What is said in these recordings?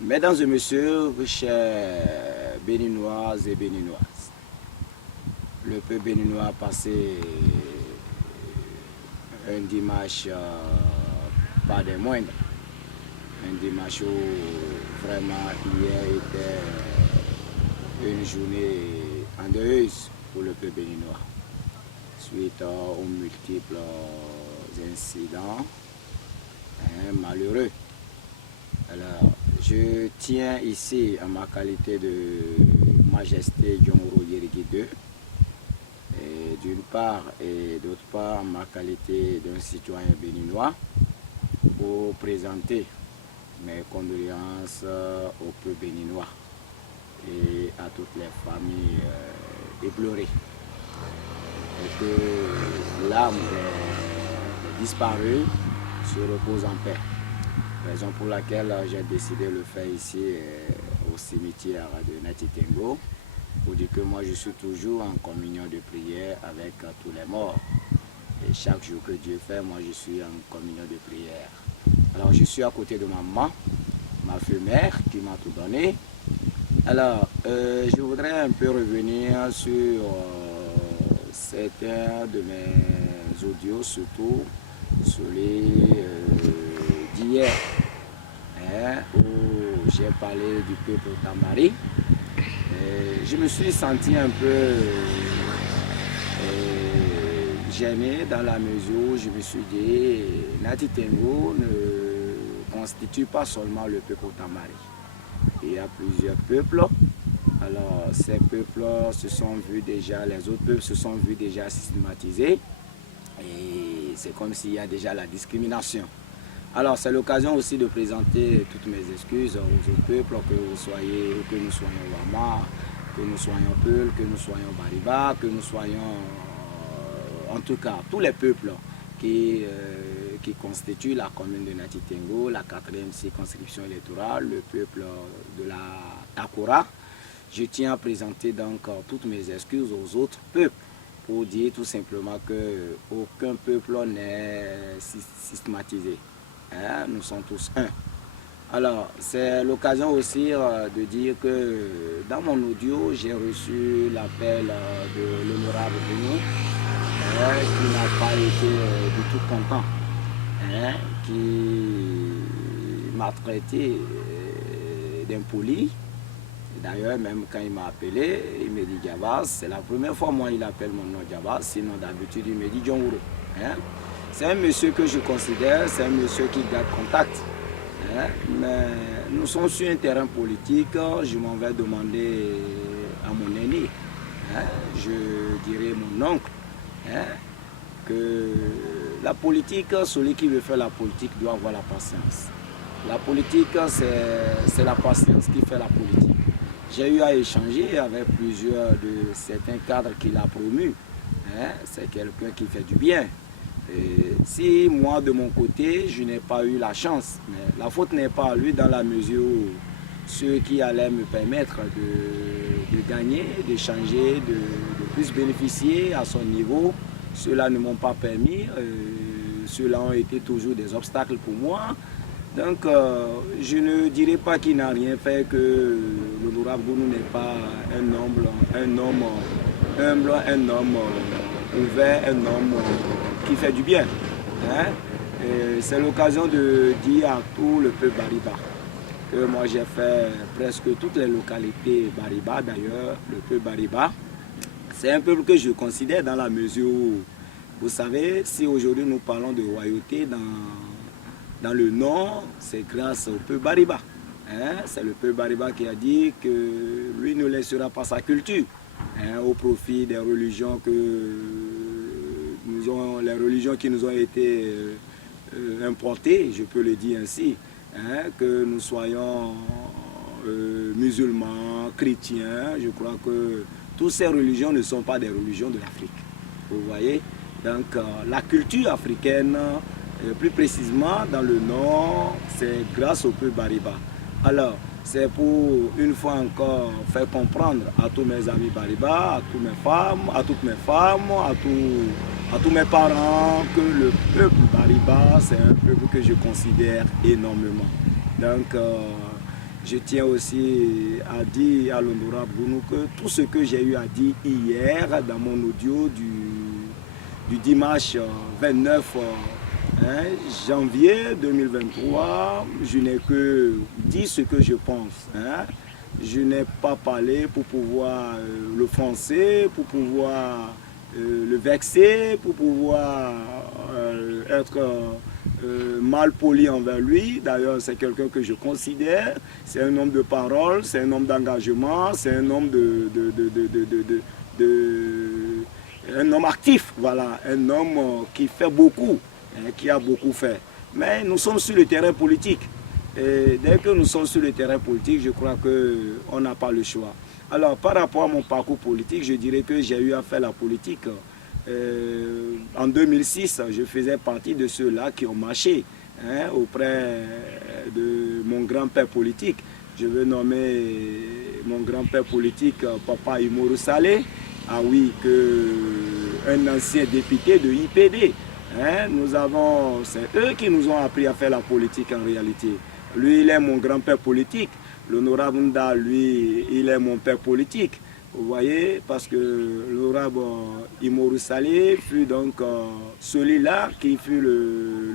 Mesdames et messieurs, chers béninoises et béninoises, le peuple béninois a passé un dimanche pas des moindres. Un dimanche où vraiment hier était une journée endeuilleuse pour le peuple béninois, suite aux multiples incidents malheureux. Alors, je tiens ici en ma qualité de Majesté Djongoro Yerigui II, d'une part, et d'autre part en ma qualité d'un citoyen béninois, pour présenter mes condoléances au peuple béninois et à toutes les familles éplorées. Et que l'âme des disparus se repose en paix. Raison pour laquelle j'ai décidé de le faire ici au cimetière de Natitengo, pour dire que moi je suis toujours en communion de prière avec tous les morts. Et chaque jour que Dieu fait, moi je suis en communion de prière. Alors je suis à côté de ma maman, ma mère qui m'a tout donné. Alors je voudrais un peu revenir sur certains de mes audios, surtout sur les d'hier, où j'ai parlé du peuple Tambari. Je me suis senti un peu gêné dans la mesure où je me suis dit Natitengo ne constitue pas seulement le peuple Tambari. Il y a plusieurs peuples. Alors ces peuples se sont vus déjà, les autres peuples se sont vus déjà systématisés. Et c'est comme s'il y a déjà la discrimination. Alors c'est l'occasion aussi de présenter toutes mes excuses aux autres peuples, que vous soyez, que nous soyons Wama, que nous soyons Peul, que nous soyons Bariba, que nous soyons, en tout cas, tous les peuples qui constituent la commune de Natitengo, la 4e circonscription électorale, le peuple de la Takora. Je tiens à présenter donc toutes mes excuses aux autres peuples, pour dire tout simplement qu'aucun peuple n'est systématisé. Nous sommes tous un. Alors, c'est l'occasion aussi de dire que dans mon audio, j'ai reçu l'appel de l'honorable Bruno, qui n'a pas été du tout content, qui m'a traité d'impoli. D'ailleurs, même quand il m'a appelé, il me dit Diabas. C'est la première fois moi il appelle mon nom Diabas, sinon d'habitude il me dit Djongoro. C'est un monsieur que je considère, c'est un monsieur qui garde contact. Mais nous sommes sur un terrain politique, je m'en vais demander à mon aîné, je dirais mon oncle, que la politique, celui qui veut faire la politique doit avoir la patience. La politique, c'est la patience qui fait la politique. J'ai eu à échanger avec plusieurs de certains cadres qu'il a promus. C'est quelqu'un qui fait du bien. Et si moi, de mon côté, je n'ai pas eu la chance, mais la faute n'est pas à lui dans la mesure où ceux qui allaient me permettre de gagner, d'échanger, de plus bénéficier à son niveau, ceux-là ne m'ont pas permis. Ceux-là ont été toujours des obstacles pour moi. Donc, je ne dirais pas qu'il n'a rien fait, que l'honorable Gounou n'est pas un homme humble, un homme ouvert, un homme qui fait du bien. C'est l'occasion de dire à tout le peuple Bariba que moi j'ai fait presque toutes les localités Bariba. D'ailleurs, le peuple Bariba, c'est un peuple que je considère dans la mesure où, vous savez, si aujourd'hui nous parlons de royauté dans le Nord, c'est grâce au peuple Bariba. C'est le peuple Bariba qui a dit que lui ne laissera pas sa culture au profit des religions les religions qui nous ont été importées, je peux le dire ainsi, que nous soyons musulmans, chrétiens. Je crois que toutes ces religions ne sont pas des religions de l'Afrique. Vous voyez? Donc la culture africaine, plus précisément dans le Nord, c'est grâce au peuple Bariba. Alors, c'est pour une fois encore faire comprendre à tous mes amis Bariba, à toutes mes femmes, à tous mes parents, que le peuple Bariba, c'est un peuple que je considère énormément. Donc, je tiens aussi à dire à l'honorable Gounou que tout ce que j'ai eu à dire hier dans mon audio du dimanche 29 janvier 2023, je n'ai que dit ce que je pense. Je n'ai pas parlé pour pouvoir l'offenser, pour pouvoir le vexer, pour pouvoir être mal poli envers lui. D'ailleurs, c'est quelqu'un que je considère, c'est un homme de parole, c'est un homme d'engagement, c'est un homme un homme actif, voilà, un homme qui fait beaucoup, qui a beaucoup fait. Mais nous sommes sur le terrain politique. Et dès que nous sommes sur le terrain politique, je crois qu'on n'a pas le choix. Alors, par rapport à mon parcours politique, je dirais que j'ai eu à faire la politique. En 2006, je faisais partie de ceux-là qui ont marché auprès de mon grand-père politique. Je veux nommer mon grand-père politique, Papa Imoru Saleh. Ah oui, un ancien député de IPD. C'est eux qui nous ont appris à faire la politique en réalité. Lui, il est mon grand-père politique. L'honorable Nda, lui, il est mon père politique. Vous voyez, parce que l'honorable Imoru Saleh fut donc celui-là qui fut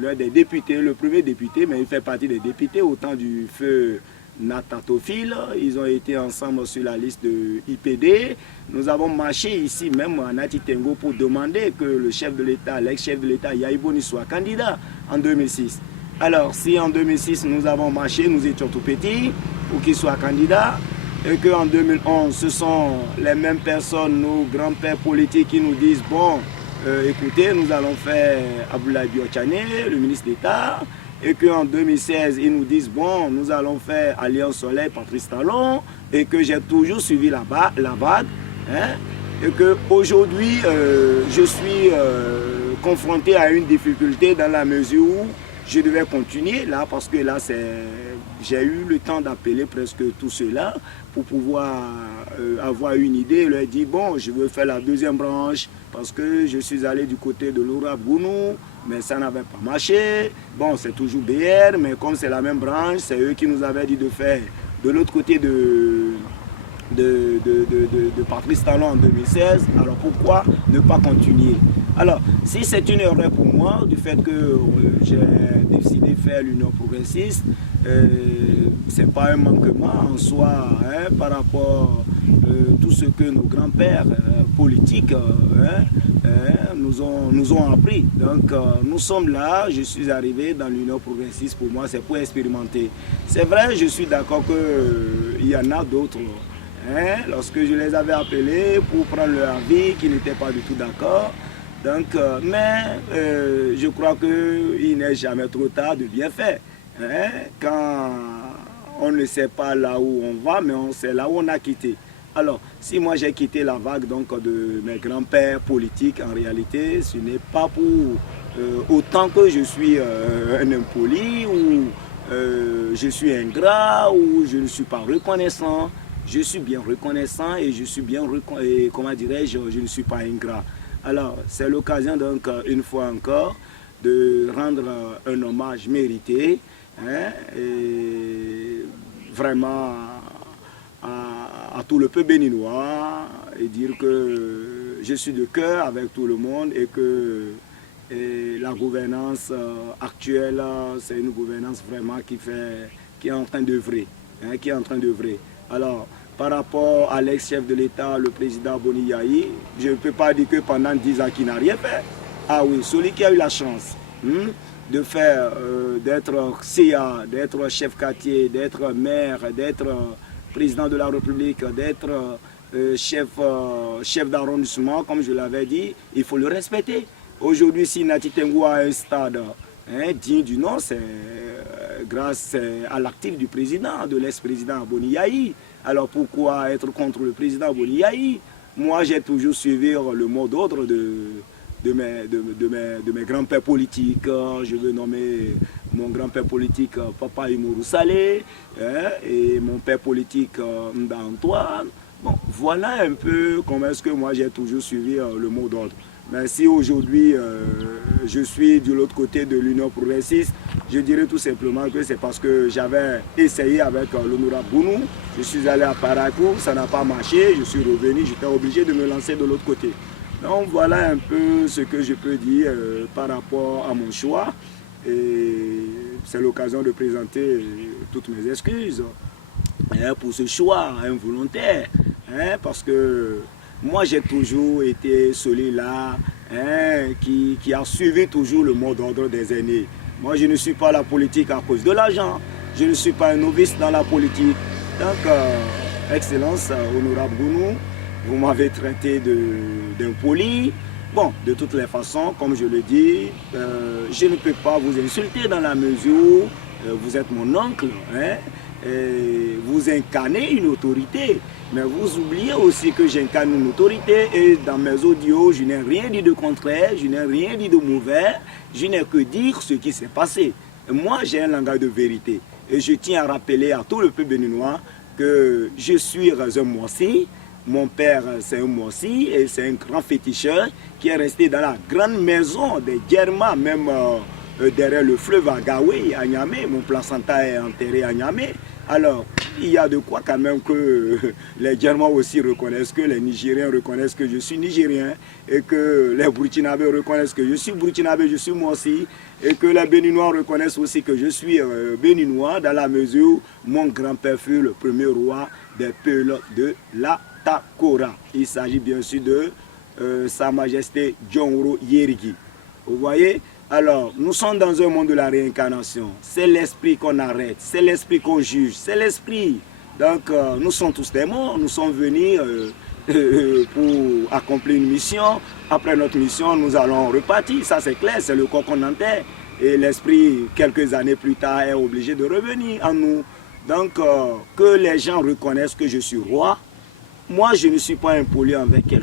l'un des députés, le premier député, mais il fait partie des députés au temps du feu Natatofil. Ils ont été ensemble sur la liste de IPD. Nous avons marché ici même à Natitengo pour demander que le chef de l'État, l'ex-chef de l'État, Yahi Boni, soit candidat en 2006. Alors, si en 2006 nous avons marché, nous étions tout petits pour qu'il soit candidat, et qu'en 2011, ce sont les mêmes personnes, nos grands-pères politiques, qui nous disent, bon, écoutez, nous allons faire Abdoulaye Biochane, le ministre d'État, et qu'en 2016, ils nous disent, bon, nous allons faire Alliance Soleil, Patrice Talon, et que j'ai toujours suivi la vague, et qu'aujourd'hui, je suis confronté à une difficulté dans la mesure où je devais continuer là, parce que là, j'ai eu le temps d'appeler presque tous ceux-là pour pouvoir avoir une idée. Je leur ai dit, bon, je veux faire la deuxième branche parce que je suis allé du côté de l'honorable Gounou, mais ça n'avait pas marché. Bon, c'est toujours BR, mais comme c'est la même branche, c'est eux qui nous avaient dit de faire de l'autre côté de Patrice Talon en 2016. Alors pourquoi ne pas continuer? Alors, si c'est une erreur pour moi, du fait que j'ai décidé de faire l'Union progressiste, ce n'est pas un manquement en soi par rapport à tout ce que nos grands-pères politiques nous ont appris. Donc, nous sommes là, je suis arrivé dans l'Union progressiste, pour moi, c'est pour expérimenter. C'est vrai, je suis d'accord qu'il y en a d'autres. Lorsque je les avais appelés pour prendre leur avis, qui n'étaient pas du tout d'accord. Donc, je crois qu'il n'est jamais trop tard de bien faire. Quand on ne sait pas là où on va, mais on sait là où on a quitté. Alors, si moi j'ai quitté la vague donc, de mes grands-pères politiques, en réalité, ce n'est pas pour autant que je suis un impoli ou je suis ingrat ou je ne suis pas reconnaissant. Je suis bien reconnaissant et je suis bien, comment dirais-je, je ne suis pas ingrat. Alors, c'est l'occasion donc, une fois encore, de rendre un hommage mérité, et vraiment à tout le peuple béninois, et dire que je suis de cœur avec tout le monde et que la gouvernance actuelle, c'est une gouvernance vraiment qui est en train d'œuvrer, qui est en train d'œuvrer. Alors, par rapport à l'ex-chef de l'État, le président Boni Yahi, je ne peux pas dire que pendant 10 ans qu'il n'a rien fait. Ah oui, celui qui a eu la chance de faire, d'être CIA, d'être chef quartier, d'être maire, d'être président de la République, d'être chef d'arrondissement, comme je l'avais dit, il faut le respecter. Aujourd'hui, si Natitengo a un stade digne du nom, c'est grâce à l'actif du président, de l'ex-président Boni Yahi. Alors pourquoi être contre le président Boni Yahi? Moi, j'ai toujours suivi le mot d'ordre de mes grands-pères politiques. Je veux nommer mon grand-père politique Papa Imoru Saleh et mon père politique Nda Antoine. Bon, voilà un peu comment est-ce que moi j'ai toujours suivi le mot d'ordre. Mais si aujourd'hui je suis de l'autre côté de l'Union progressiste, je dirais tout simplement que c'est parce que j'avais essayé avec l'honorable Bounou. Je suis allé à Parakou, ça n'a pas marché, je suis revenu, j'étais obligé de me lancer de l'autre côté. Donc voilà un peu ce que je peux dire par rapport à mon choix. Et c'est l'occasion de présenter toutes mes excuses pour ce choix involontaire. Parce que moi j'ai toujours été celui-là qui a suivi toujours le mot d'ordre des aînés. Moi je ne suis pas la politique à cause de l'argent. Je ne suis pas un novice dans la politique. Donc, Excellence, honorable Bounou, vous m'avez traité d'impoli. Bon, de toutes les façons, comme je le dis, je ne peux pas vous insulter dans la mesure où vous êtes mon oncle, et vous incarnez une autorité. Mais vous oubliez aussi que j'incarne une autorité et dans mes audios, je n'ai rien dit de contraire, je n'ai rien dit de mauvais, je n'ai que dire ce qui s'est passé. Moi, j'ai un langage de vérité et je tiens à rappeler à tout le peuple béninois que je suis un Moissi. Mon père, c'est un Moissi et c'est un grand féticheur qui est resté dans la grande maison des Djerma, même derrière le fleuve à Gawé, à Niamey. Mon placenta est enterré à Niamey. Alors, il y a de quoi quand même que les Djerma aussi reconnaissent, que les Nigériens reconnaissent que je suis Nigérien et que les Burkinabés reconnaissent que je suis Burkinabé, je suis Moissi et que les Béninois reconnaissent aussi que je suis Béninois dans la mesure où mon grand-père fut le premier roi des Peuls de la Takora. Il s'agit bien sûr de Sa Majesté Djonro Yerigi. Vous voyez? Alors, nous sommes dans un monde de la réincarnation. C'est l'esprit qu'on arrête, c'est l'esprit qu'on juge, c'est l'esprit. Donc, nous sommes tous des morts, nous sommes venus pour accomplir une mission. Après notre mission, nous allons repartir, ça c'est clair, c'est le corps qu'on enterre. Et l'esprit, quelques années plus tard, est obligé de revenir en nous. Donc, que les gens reconnaissent que je suis roi. Moi, je ne suis pas impoli avec quelqu'un.